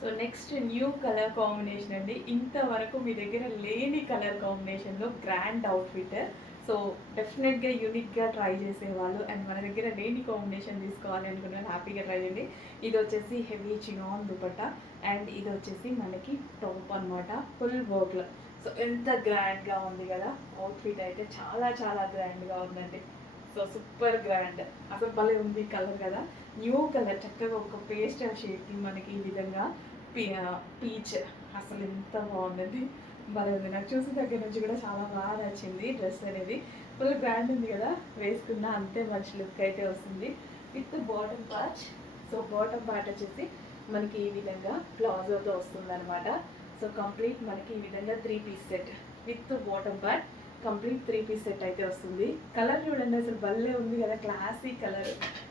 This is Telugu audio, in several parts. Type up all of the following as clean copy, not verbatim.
So next new colour combination అండి. ఇంతవరకు మీ దగ్గర లేని కలర్ కాంబినేషన్లో గ్రాండ్ అవుట్ఫిట్. సో డెఫినెట్గా యూనిక్గా ట్రై చేసేవాళ్ళు అండ్ మన దగ్గర లేని కాంబినేషన్ తీసుకోవాలి అనుకున్న హ్యాపీగా ట్రై చేయండి. ఇది వచ్చేసి హెవీ చినాన్ దుపట్టా అండ్ ఇది వచ్చేసి మనకి టాప్ అనమాట, ఫుల్ వర్క్లో. సో ఎంత గ్రాండ్గా ఉంది కదా, అవుట్ఫిట్ అయితే చాలా చాలా గ్రాండ్గా ఉందండి. సో సూపర్ గ్రాండ్, అసలు భలే ఉంది కలర్ కదా, న్యూ కలర్ చక్కగా ఒక పేస్ట్ షేడ్కి మనకి ఈ విధంగా పీచ్, అసలు ఎంత బాగుందండి, భలే ఉంది. నాకు చూసిన దగ్గర నుంచి కూడా చాలా బాగా నచ్చింది. డ్రెస్ అనేది ఫుల్ గ్రాండ్ ఉంది కదా, వేసుకున్న అంతే మంచి లుక్ అయితే వస్తుంది with bottom part. So bottom part వచ్చేసి మనకి ఈ విధంగా ప్లాజోతో వస్తుంది అనమాట. సో కంప్లీట్ మనకి ఈ విధంగా 3 piece set with bottom part, complete 3 piece set అయితే వస్తుంది. కలర్ చూడండి అసలు భలే ఉంది కదా, classic colour,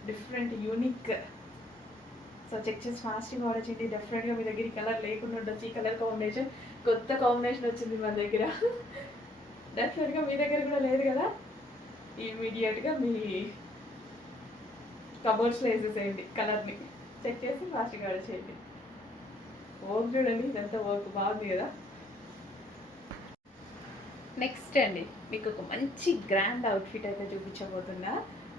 different unique. So check చేసి ఫాస్ట్గా ఆర్డర్ చేయండి. డెఫినెట్గా మీ దగ్గర ఈ కలర్ లేకుండా ఉండొచ్చు. ఈ కలర్ కాంబినేషన్ కొత్త కాంబినేషన్ వచ్చింది మన దగ్గర. డెఫినెట్గా మీ దగ్గర కూడా లేదు కదా, ఇమీడియట్గా మీ కబోర్డ్స్లో వేసేసేయండి కలర్ని. చెక్ చేసి ఫాస్ట్గా ఆర్డర్ చేయండి. వర్క్ చూడండి, ఇదంతా వర్క్ బాగుంది కదా. నెక్స్ట్ అండి మీకు ఒక మంచి గ్రాండ్ అవుట్ఫిట్ అయితే చూపించబోతున్నా.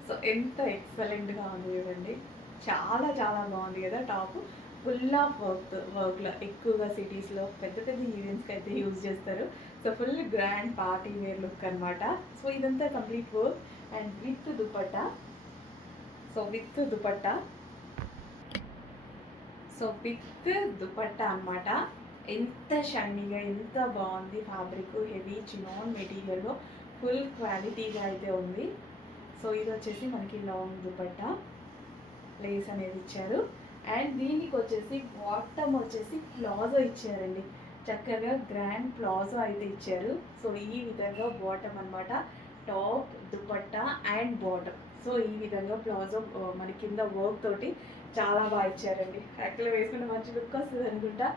సో ఎంత ఎక్సలెంట్గా ఉంది చూడండి, చాలా చాలా బాగుంది కదా. టాప్ ఫుల్ ఆఫ్ వర్క్లో ఎక్కువగా సిటీస్లో పెద్ద పెద్ద ఈవెంట్స్కి అయితే యూజ్ చేస్తారు. So full grand party wear look అనమాట. సో ఇదంతా complete work and with dupatta. So with dupatta, so with dupatta అనమాట. ఎంత షైనీగా, ఎంత బాగుంది ఫ్యాబ్రిక్, హెవీ చినాన్ మెటీరియల్లో ఫుల్ క్వాలిటీగా అయితే ఉంది. సో ఇది వచ్చేసి మనకి లాంగ్ దుపట్టా, లేస్ అనేది ఇచ్చారు అండ్ దీనికి వచ్చేసి బాటమ్ వచ్చేసి ప్లాజో ఇచ్చారండి. చక్కగా గ్రాండ్ ప్లాజో అయితే ఇచ్చారు. సో ఈ విధంగా బాటమ్ అనమాట, top dupatta and bottom. So ఈ విధంగా ప్లాజో మన కింద వర్క్ తోటి చాలా బాగా ఇచ్చారండి. యాక్చువల్గా వేసుకుంటే మంచి లుక్ వస్తుంది అనుకుంటా.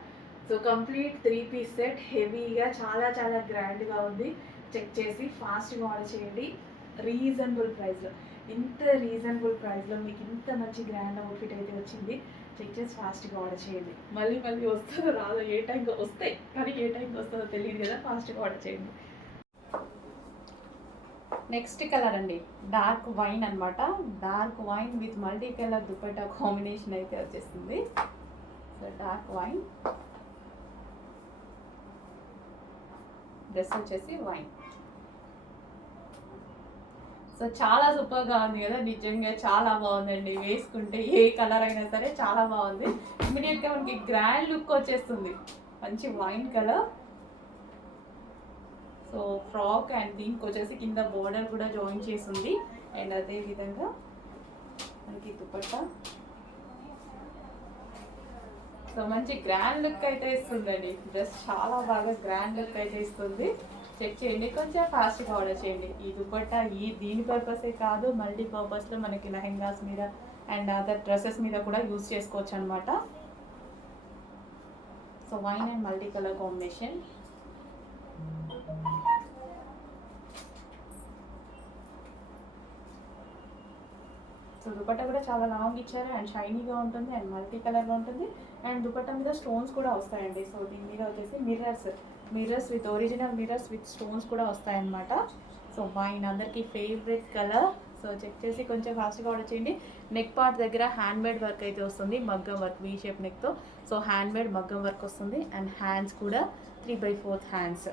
సో కంప్లీట్ 3 పీస్ సెట్, హెవీగా చాలా చాలా గ్రాండ్గా ఉంది. చెక్ చేసి ఫాస్ట్గా ఆర్డర్ చేయండి. రీజనబుల్ ప్రైస్లో, ఇంత రీజనబుల్ ప్రైస్లో మీకు ఇంత మంచి గ్రాండ్ అవుట్ఫిట్ అయితే వచ్చింది. చెక్ చేసి ఫాస్ట్గా ఆర్డర్ చేయండి. మళ్ళీ మళ్ళీ వస్తుందో రాదో, ఏ టైంకి వస్తాయి కానీ ఏ టైంకి వస్తుందో తెలియదు కదా, ఫాస్ట్గా ఆర్డర్ చేయండి. నెక్స్ట్ కలర్ అండి డార్క్ వైన్ అనమాట. Dark wine with multi colour dupatta combination అయితే వచ్చేస్తుంది. సో డార్క్ వైన్, డ్రెస్ వచ్చేసి వైన్. సో చాలా సూపర్గా ఉంది కదా, నిజంగా చాలా బాగుందండి. వేసుకుంటే ఏ కలర్ అయినా సరే చాలా బాగుంది. ఇమీడియట్గా మనకి గ్రాండ్ లుక్ వచ్చేస్తుంది, మంచి wine colour. So frock and దీనికి వచ్చేసి కింద బోర్డర్ కూడా జాయిన్ చేసింది అండ్ అదే విధంగా మనకి దుపట్టా. సో మంచి గ్రాండ్ లుక్ అయితే ఇస్తుందండి, డ్రెస్ చాలా బాగా గ్రాండ్ లుక్ అయితే ఇస్తుంది. చెక్ చేయండి, కొంచెం ఫాస్ట్గా ఆర్డర్ చేయండి. ఈ దుపట్టా దీని పర్పసే కాదు, మల్టీ పర్పస్లో మనకి లెహెంగాస్ మీద అండ్ అదర్ డ్రెస్సెస్ మీద కూడా యూజ్ చేసుకోవచ్చు అనమాట. So wine and multi colour combination. So dupatta కూడా చాలా లాంగ్ ఇచ్చారు అండ్ షైనీగా ఉంటుంది అండ్ మల్టీ కలర్లో ఉంటుంది అండ్ దుపట్టా మీద స్టోన్స్ కూడా వస్తాయండి. సో దీని మీద వచ్చేసి mirrors with original mirrors with stones కూడా వస్తాయన్నమాట. సో వైన్ అందరికీ ఫేవరెట్ కలర్. సో చెక్ చేసి కొంచెం ఫాస్ట్గా ఆర్డర్ చేయండి. నెక్ పార్ట్ దగ్గర హ్యాండ్మేడ్ వర్క్ అయితే వస్తుంది, మగ్గం వర్క్ వీ షేప్ నెక్తో. సో హ్యాండ్మేడ్ మగ్గం వర్క్ వస్తుంది అండ్ హ్యాండ్స్ కూడా 3/4 హ్యాండ్స్.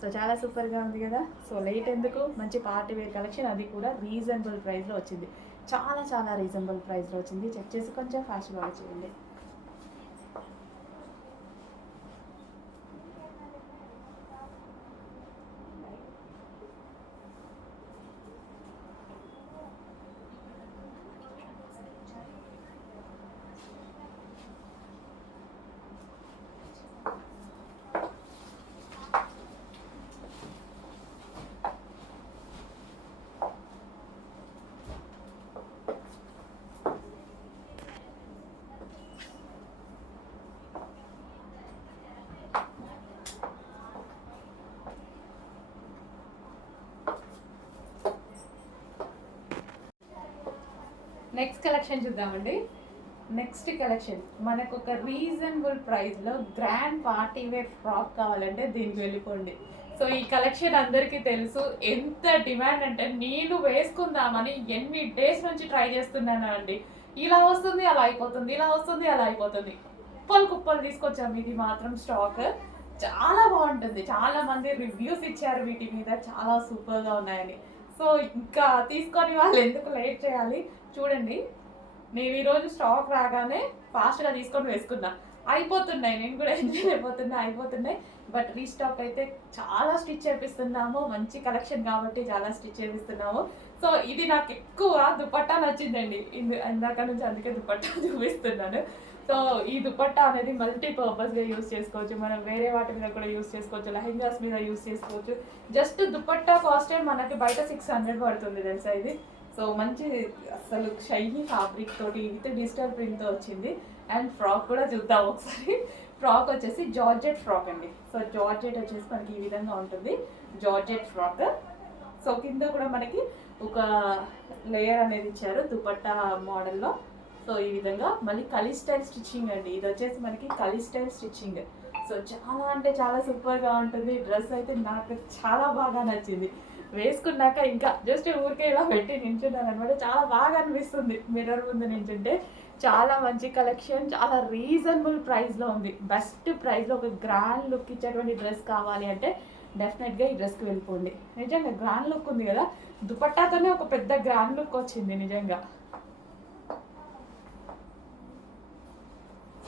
సో చాలా సూపర్గా ఉంది కదా. సో లేట్ ఎందుకు, మంచి పార్టీ వేర్ కలెక్షన్, అది కూడా రీజనబుల్ ప్రైస్లో వచ్చింది. చాలా చాలా రీజనబుల్ ప్రైస్లో వచ్చింది. చెక్ చేసి కొంచెం ఫాస్ట్గా ఆర్డర్ చేయండి. నెక్స్ట్ కలెక్షన్ చూద్దామండి. నెక్స్ట్ కలెక్షన్ మనకు ఒక రీజనబుల్ ప్రైస్లో గ్రాండ్ పార్టీ వేర్ ఫ్రాక్ కావాలంటే దీనికి వెళ్ళిపోండి. సో ఈ కలెక్షన్ అందరికీ తెలుసు, ఎంత డిమాండ్ అంటే నేను వేసుకుందామని ఎన్ని డేస్ నుంచి ట్రై చేస్తున్నాను అండి. ఇలా వస్తుంది అలా అయిపోతుంది, ఇలా వస్తుంది అలా అయిపోతుంది. కుప్పలు కుప్పలు తీసుకొచ్చాము. ఇది మాత్రం స్టాక్ చాలా బాగుంటుంది. చాలా మంది రివ్యూస్ ఇచ్చారు వీటి మీద, చాలా సూపర్గా ఉన్నాయని. సో ఇంకా తీసుకొని వాళ్ళు ఎందుకు లేట్ చేయాలి, చూడండి. నేను ఈరోజు స్టాక్ రాగానే ఫాస్ట్గా తీసుకొని వేసుకున్నా. అయిపోతున్నాయి, నేను కూడా ఎంజాయ్ అయిపోతున్నాయి. బట్ రీస్టాక్ అయితే చాలా స్టిచ్ చేపిస్తున్నాము. మంచి కలెక్షన్ కాబట్టి చాలా స్టిచ్ చేపిస్తున్నాము. సో ఇది నాకు ఎక్కువ దుపట్టా నచ్చిందండి. ఇందాక నుంచి అందుకే దుపట్టా చూపిస్తున్నాను. సో ఈ దుపట్టా అనేది మల్టీపర్పస్గా యూస్ చేసుకోవచ్చు. మనం వేరే వాటి మీద కూడా యూస్ చేసుకోవచ్చు, లెహెంగాస్ మీద యూస్ చేసుకోవచ్చు. జస్ట్ దుపట్టా కాస్టే మనకి బయట 600 పడుతుంది తెలుసా ఇది. సో మంచి అసలు షైనీ ఫ్యాబ్రిక్ తోటి విత్ డిజిటల్ ప్రింట్తో వచ్చింది. అండ్ ఫ్రాక్ కూడా చూద్దాం ఒకసారి. ఫ్రాక్ వచ్చేసి జార్జెట్ ఫ్రాక్ అండి. సో జార్జెట్ వచ్చేసి మనకి ఈ విధంగా ఉంటుంది, జార్జెట్ ఫ్రాక్. సో కింద కూడా మనకి ఒక లేయర్ అనేది ఇచ్చారు దుపట్టా మోడల్లో. సో ఈ విధంగా మళ్ళీ కలీ స్టైల్ స్టిచ్చింగ్ అండి. ఇది వచ్చేసి మనకి కలీ స్టైల్ స్టిచ్చింగ్. సో చాలా అంటే చాలా సూపర్గా ఉంటుంది. డ్రెస్ అయితే నాకు చాలా బాగా నచ్చింది. వేసుకున్నాక ఇంకా జస్ట్ ఊరికే ఇలా పెట్టి నించున్నాను అనమాట. చాలా బాగా అనిపిస్తుంది మిర్రర్ ముందు నించుంటే. చాలా మంచి కలెక్షన్, చాలా రీజనబుల్ ప్రైస్లో ఉంది. బెస్ట్ ప్రైస్లో ఒక గ్రాండ్ లుక్ ఇచ్చేటువంటి డ్రెస్ కావాలి అంటే డెఫినెట్గా ఈ డ్రెస్కి వెళ్ళిపోండి. నిజంగా గ్రాండ్ లుక్ ఉంది కదా, దుపట్టాతోనే ఒక పెద్ద గ్రాండ్ లుక్ వచ్చింది నిజంగా.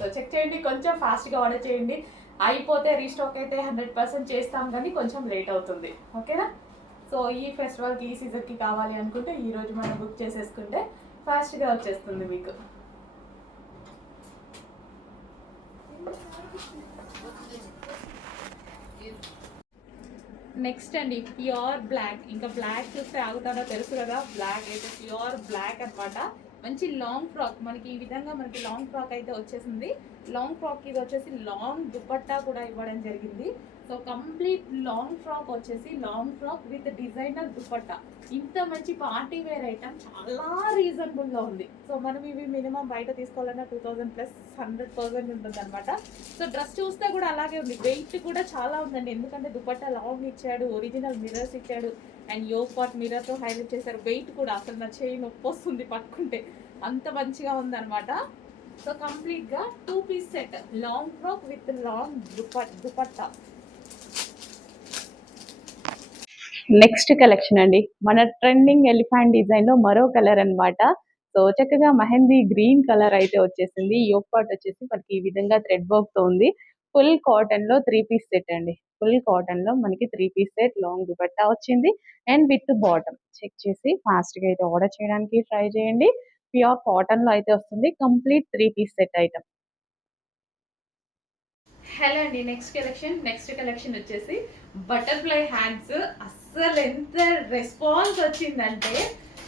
సో చెక్ చేయండి, కొంచెం ఫాస్ట్గా ఆర్డర్ చేయండి. అయిపోతే రీస్టాక్ అయితే 100% చేస్తాం, కానీ కొంచెం లేట్ అవుతుంది. ఓకేనా? సో ఈ ఫెస్టివల్కి ఈ సీజన్కి కావాలి అనుకుంటే ఈరోజు మనం బుక్ చేసేసుకుంటే ఫాస్ట్గా వచ్చేస్తుంది మీకు. నెక్స్ట్ అండి ప్యూర్ బ్లాక్. ఇంకా బ్లాక్ చూస్తే ఆగుతానో తెలుసు కదా, బ్లాక్ అయితే ప్యూర్ బ్లాక్ అనమాట. మంచి లాంగ్ ఫ్రాక్ మనకి ఈ విధంగా మనకి లాంగ్ ఫ్రాక్ అయితే వచ్చేసింది. లాంగ్ ఫ్రాక్ ఇది వచ్చేసి లాంగ్ దుపట్టా కూడా ఇవ్వడం జరిగింది. సో కంప్లీట్ లాంగ్ ఫ్రాక్ వచ్చేసి long frock with designer dupatta. ఇంత మంచి పార్టీ వేర్ ఐటమ్ చాలా రీజనబుల్గా ఉంది. సో మనం ఇవి మినిమం బయట తీసుకోవాలన్నా 2000+ 100% ఉంటుంది అనమాట. సో డ్రెస్ చూస్తే కూడా అలాగే ఉంది. వెయిట్ కూడా చాలా ఉందండి, ఎందుకంటే దుపట్టా లాంగ్ ఇచ్చాడు, ఒరిజినల్ మిర్రర్స్ ఇచ్చాడు, అండ్ యోగ్ పార్ట్ మిర్రర్తో హైలైట్ చేశారు. వెయిట్ కూడా అసలు నా చేయి నొప్పి వస్తుంది పట్టుకుంటే, అంత మంచిగా ఉందన్నమాట. సో కంప్లీట్గా 2 piece set, long frock with long dupatta. Next collection అండి, మన ట్రెండింగ్ ఎలిఫెంట్ డిజైన్ లో మరో కలర్ అన్నమాట. సో చక్కగా మెహందీ గ్రీన్ కలర్ అయితే వచ్చేసింది. యోగ్ పార్ట్ వచ్చేసి మనకి ఈ విధంగా థ్రెడ్ వర్క్ తో ఉంది. ఫుల్ కాటన్ లో 3 పీస్ సెట్ అండి. ఫుల్ కాటన్ లో మనకి 3 పీస్ సెట్, లాంగ్ దుపట్టా వచ్చింది అండ్ విత్ బాటమ్. చెక్ చేసి ఫాస్ట్ గా అయితే ఆర్డర్ చేయడానికి ట్రై చేయండి. ప్యూర్ కాటన్ లో అయితే వస్తుంది, complete 3 piece set item. Hello అండి, నెక్స్ట్ కలెక్షన్ వచ్చేసి బటర్ఫ్లై హ్యాండ్స్. అస్సలు ఎంత రెస్పాన్స్ వచ్చిందంటే,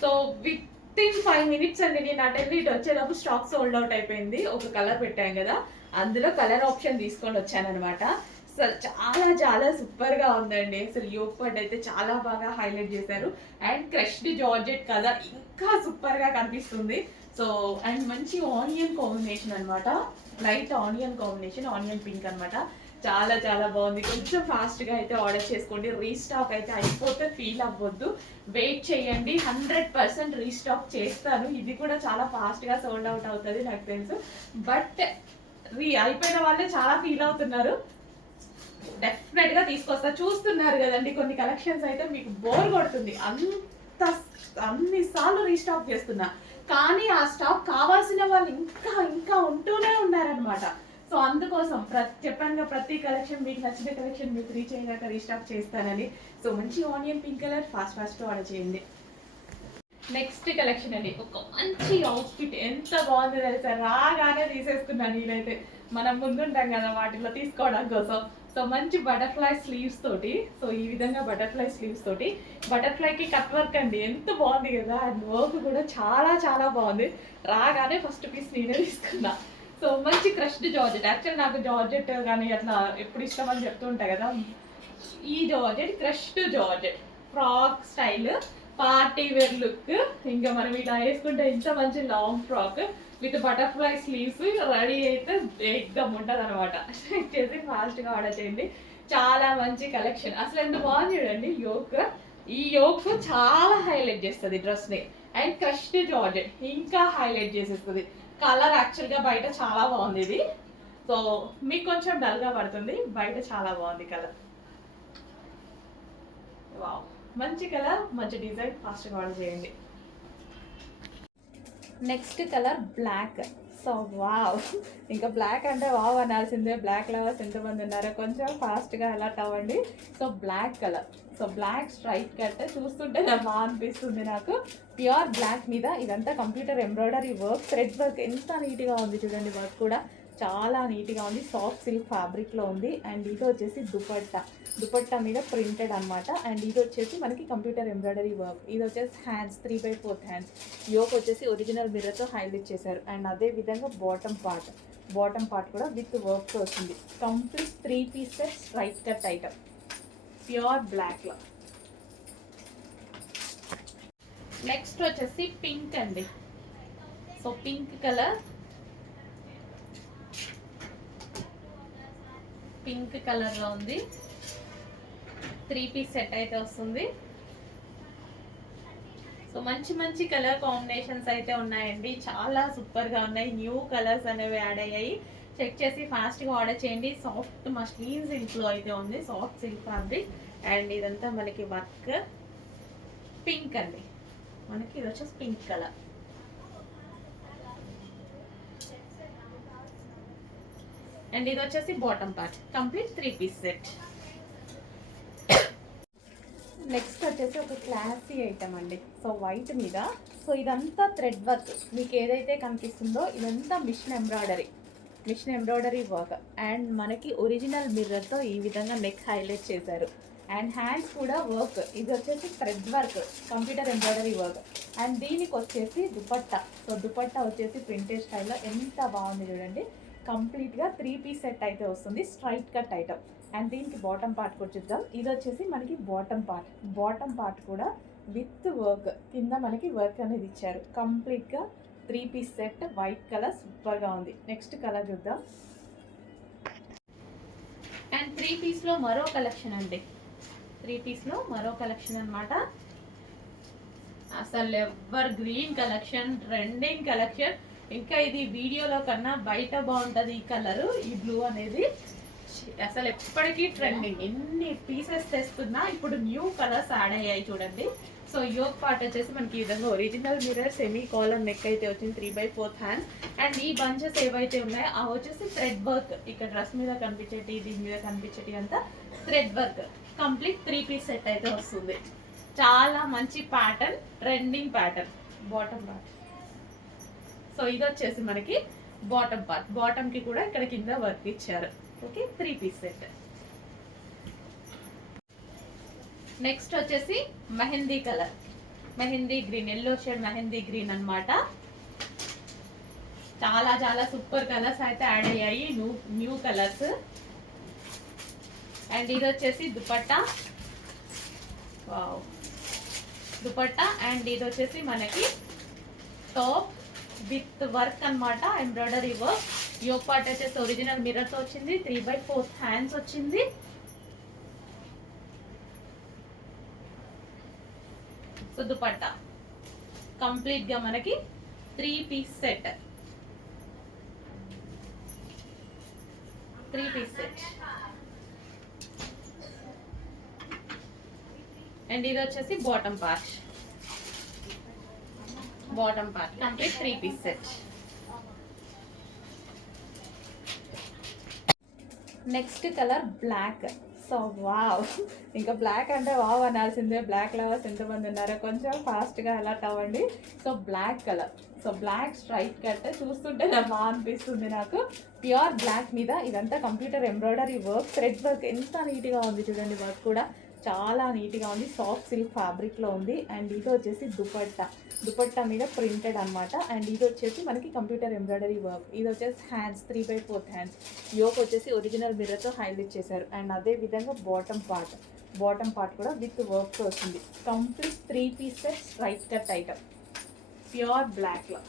సో విత్ ఇన్ 5 minutes అండి. నేను అటెండ్ ఇటు వచ్చేటప్పుడు స్టాక్ సోల్డ్ అవుట్ అయిపోయింది. ఒక కలర్ పెట్టాం కదా, అందులో కలర్ ఆప్షన్ తీసుకొని వచ్చాను అనమాట. అసలు చాలా చాలా సూపర్గా ఉందండి. అసలు యోగ్ పార్ట్ అయితే చాలా బాగా హైలైట్ చేశారు. అండ్ క్రష్డ్ జార్జెట్ కలర్ ఇంకా సూపర్గా కనిపిస్తుంది. సో అండ్ మంచి ఆనియన్ కాంబినేషన్ అనమాట, light onion combination, onion pink అనమాట. చాలా చాలా బాగుంది. కొంచెం ఫాస్ట్గా అయితే ఆర్డర్ చేసుకోండి. రీస్టాక్ అయితే అయిపోతే ఫీల్ అవ్వద్దు, వెయిట్ చేయండి. 100% రీస్టాక్ చేస్తాను. ఇది కూడా చాలా ఫాస్ట్గా సోల్డ్ అవుట్ అవుతుంది నాకు తెలుసు. బట్ అయిపోయిన వాళ్ళే చాలా ఫీల్ అవుతున్నారు. డెఫినెట్గా తీసుకొస్తా. చూస్తున్నారు కదండి, కొన్ని కలెక్షన్స్ అయితే మీకు బోర్ కొడుతుంది, అన్నిసార్లు రీస్టాక్ చేస్తున్నా, కానీ ఆ స్టాక్ కావాల్సిన వాళ్ళు ఇంకా ఇంకా ఉంటూనే ఉన్నారనమాట. సో అందుకోసం చెప్పాను కదా, ప్రతి కలెక్షన్ మీకు నచ్చిన కలెక్షన్ మీకు రీచ్ అయ్యాక రీస్టాక్ చేస్తానని. సో మంచి ఆనియన్ పింక్ కలర్ ఫాస్ట్గా ఆర్డర్ చేయండి. నెక్స్ట్ కలెక్షన్ అండి, ఒక మంచి అవుట్ఫిట్. ఎంత బాగుంది తెలుసా, రాగానే తీసేసుకున్నాను నేనైతే. మనం ముందుంటాం కదా వాటిలో తీసుకోవడం కోసం. సో మంచి బటర్ఫ్లై స్లీవ్స్ తోటి, సో ఈ విధంగా బటర్ఫ్లై స్లీవ్స్ తోటి, బటర్ఫ్లైకి కట్ వర్క్ అండి. ఎంత బాగుంది కదా, అండ్ వర్క్ కూడా చాలా చాలా బాగుంది. రాగానే ఫస్ట్ పీస్ నేనే తీసుకున్నా. సో మంచి క్రష్డ్ జార్జెట్. యాక్చువల్ నాకు జార్జెట్ కానీ అట్లా ఎప్పుడు ఇష్టం అని చెప్తూ ఉంటా కదా. ఈ georgette crushed georgette frock style party wear look. ఇంకా మనం ఇలా వేసుకుంటే ఇంత మంచి long frock with butterfly sleeves ready అయితే ఎగ్దమ్ ఉంటుంది అనమాట. చేసి ఫాస్ట్గా ఆర్డర్ చేయండి. చాలా మంచి కలెక్షన్. అసలు ఎంత బాగుంది చూడండి యోక్. ఈ యోక్ చాలా హైలైట్ చేస్తుంది డ్రెస్ని. అండ్ క్రష్డ్ జార్జెట్ ఇంకా హైలైట్ చేసేస్తుంది. కలర్ యాక్చువల్గా బయట చాలా బాగుంది ఇది. సో మీకు కొంచెం డల్గా పడుతుంది, బయట చాలా బాగుంది కలర్. వావ్, మంచి కలర్, మంచి డిజైన్. ఫాస్ట్గా ఆర్డర్ చేయండి. Next colour black. So wow, ఇంకా బ్లాక్ అంటే వావ్ అనాల్సిందే. బ్లాక్ లవర్స్ ఎంతమంది ఉన్నారో కొంచెం ఫాస్ట్గా అలర్ట్ అవ్వండి. So black colour, so black straight cut చూస్తుంటే బాగా అనిపిస్తుంది నాకు. ప్యూర్ బ్లాక్ మీద ఇదంతా computer embroidery work, thread work ఎంత నీట్గా ఉంది చూడండి. వర్క్ కూడా చాలా నీట్గా ఉంది. సాఫ్ట్ సిల్క్ ఫ్యాబ్రిక్లో ఉంది. అండ్ ఇది వచ్చేసి దుపట్టా, దుపట్టా మీద ప్రింటెడ్ అనమాట. అండ్ ఇది వచ్చేసి మనకి కంప్యూటర్ ఎంబ్రాయిడరీ వర్క్. ఇది వచ్చేసి హ్యాండ్స్ 3/4 హ్యాండ్స్. యోక్ వచ్చేసి ఒరిజినల్ మిర్రర్తో హైలైట్ చేశారు. అండ్ అదే విధంగా బాటమ్ పార్ట్ కూడా విత్ వర్క్తో వచ్చింది. Complete 3 piece set straight cut item pure బ్లాక్లో. నెక్స్ట్ వచ్చేసి పింక్ అండి. సో పింక్ కలర్, పింక్ కలర్లో ఉంది. 3 పీస్ సెట్ అయితే వస్తుంది. సో మంచి మంచి కలర్ కాంబినేషన్స్ అయితే ఉన్నాయండి. చాలా సూపర్గా ఉన్నాయి. న్యూ కలర్స్ అనేవి యాడ్ అయ్యాయి. చెక్ చేసి ఫాస్ట్గా ఆర్డర్ చేయండి. సాఫ్ట్ మస్లిన్ సిల్క్లో అయితే ఉంది, సాఫ్ట్ సిల్క్ ఫ్యాబ్రిక్. అండ్ ఇదంతా మనకి వర్క్. పింక్ అండి, మనకి ఇది వచ్చేసి పింక్ కలర్. అండ్ ఇది వచ్చేసి bottom part. Complete 3 piece set. Next వచ్చేసి ఒక క్లాసీ ఐటమ్ అండి. సో వైట్ మీద, సో ఇదంతా థ్రెడ్ వర్క్. మీకు ఏదైతే కనిపిస్తుందో ఇదంతా మిషన్ ఎంబ్రాయిడరీ వర్క్. అండ్ మనకి ఒరిజినల్ మిర్రర్తో ఈ విధంగా నెక్ హైలైట్ చేశారు. అండ్ హ్యాండ్స్ కూడా వర్క్. ఇది వచ్చేసి thread work, computer embroidery work. And దీనికి వచ్చేసి దుపట్టా. సో దుపట్టా వచ్చేసి ప్రింటెడ్ స్టైల్లో ఎంత బాగుంది చూడండి. కంప్లీట్గా 3 పీస్ సెట్ అయితే వస్తుంది, స్ట్రైట్ కట్ ఐటమ్. అండ్ దీనికి బాటమ్ పార్ట్ కూడా చూద్దాం. ఇది వచ్చేసి మనకి బాటమ్ పార్ట్ కూడా విత్ వర్క్. కింద మనకి వర్క్ అనేది ఇచ్చారు. కంప్లీట్గా 3 పీస్ సెట్. వైట్ కలర్ సూపర్గా ఉంది. నెక్స్ట్ కలర్ చూద్దాం. అండ్ 3 పీస్లో మరో కలెక్షన్ అండి. 3 పీస్లో మరో కలెక్షన్ అనమాట. అసలు ever green collection, trending collection. ఇంకా ఇది వీడియోలో కన్నా బయట బాగుంటుంది ఈ కలరు, ఈ బ్లూ అనేది. అసలు ఎప్పటికీ ట్రెండింగ్. ఎన్ని పీసెస్ తెస్తున్నా ఇప్పుడు న్యూ కలర్స్ యాడ్ అయ్యాయి చూడండి. సో యోక్ పార్ట్ వచ్చేసి మనకి ఈ విధంగా original mirror, semi collar neck అయితే వచ్చింది, 3/4 హ్యాండ్స్. అండ్ ఈ బంచెస్ ఏవైతే ఉన్నాయో అవి వచ్చేసి థ్రెడ్ వర్క్. ఇక్కడ డ్రెస్ మీద కనిపించేటి, దీని మీద కనిపించేటి అంతా thread work. Complete 3 piece set అయితే వస్తుంది. చాలా మంచి pattern, trending pattern. Bottom part, so ఇది వచ్చేసి మనకి బాటమ్ పార్ట్. బాటమ్కి కూడా ఇక్కడ కింద వర్క్ ఇచ్చారు. Okay, 3 piece set. నెక్స్ట్ వచ్చేసి mehndi colour, mehndi green, yellow shade mehndi green అనమాట. చాలా చాలా సూపర్ కలర్స్ అయితే యాడ్ అయ్యాయి, న్యూ కలర్స్. అండ్ ఇది వచ్చేసి దుపట్టా. వావ్, దుపట్టా. అండ్ ఇది వచ్చేసి మనకి టాప్ విత్ వర్క్ అనమాట, ఎంబ్రాయిడరీ వర్క్. యోక్ పార్ట్ వచ్చేసి ఒరిజినల్ మిర్రర్తో వచ్చింది, 3/4 హ్యాండ్స్ వచ్చింది. సో దుపట్టా కంప్లీట్ గా మనకి 3 piece set. 3 piece set. And ఇది వచ్చేసి bottom part. Complete 3 piece set. Next colour black. So wow, ఇంకా బ్లాక్ అంటే వావ్ అనాల్సిందే. బ్లాక్ లవర్స్ ఎంతమంది ఉన్నారో కొంచెం ఫాస్ట్గా అలర్ట్ అవ్వండి. So black colour, so black straight cut చూస్తుంటే బాగా అనిపిస్తుంది నాకు. ప్యూర్ బ్లాక్ మీద ఇదంతా computer embroidery work, thread work ఎంత నీట్గా ఉంది చూడండి. వర్క్ కూడా చాలా నీట్గా ఉంది, సాఫ్ట్ సిల్క్ ఫ్యాబ్రిక్లో ఉంది. అండ్ ఇది వచ్చేసి దుపట్టా మీద ప్రింటెడ్ అనమాట. అండ్ ఇది వచ్చేసి మనకి కంప్యూటర్ ఎంబ్రాయిడరీ వర్క్. ఇది వచ్చేసి హ్యాండ్స్, 3/4 హ్యాండ్స్. యోక్ వచ్చేసి ఒరిజినల్ మిర్రర్తో హైలైట్ చేశారు. అండ్ అదే విధంగా బాటమ్ పార్ట్ కూడా విత్ వర్క్తో వచ్చింది. Complete 3 piece set straight cut item pure బ్లాక్లో.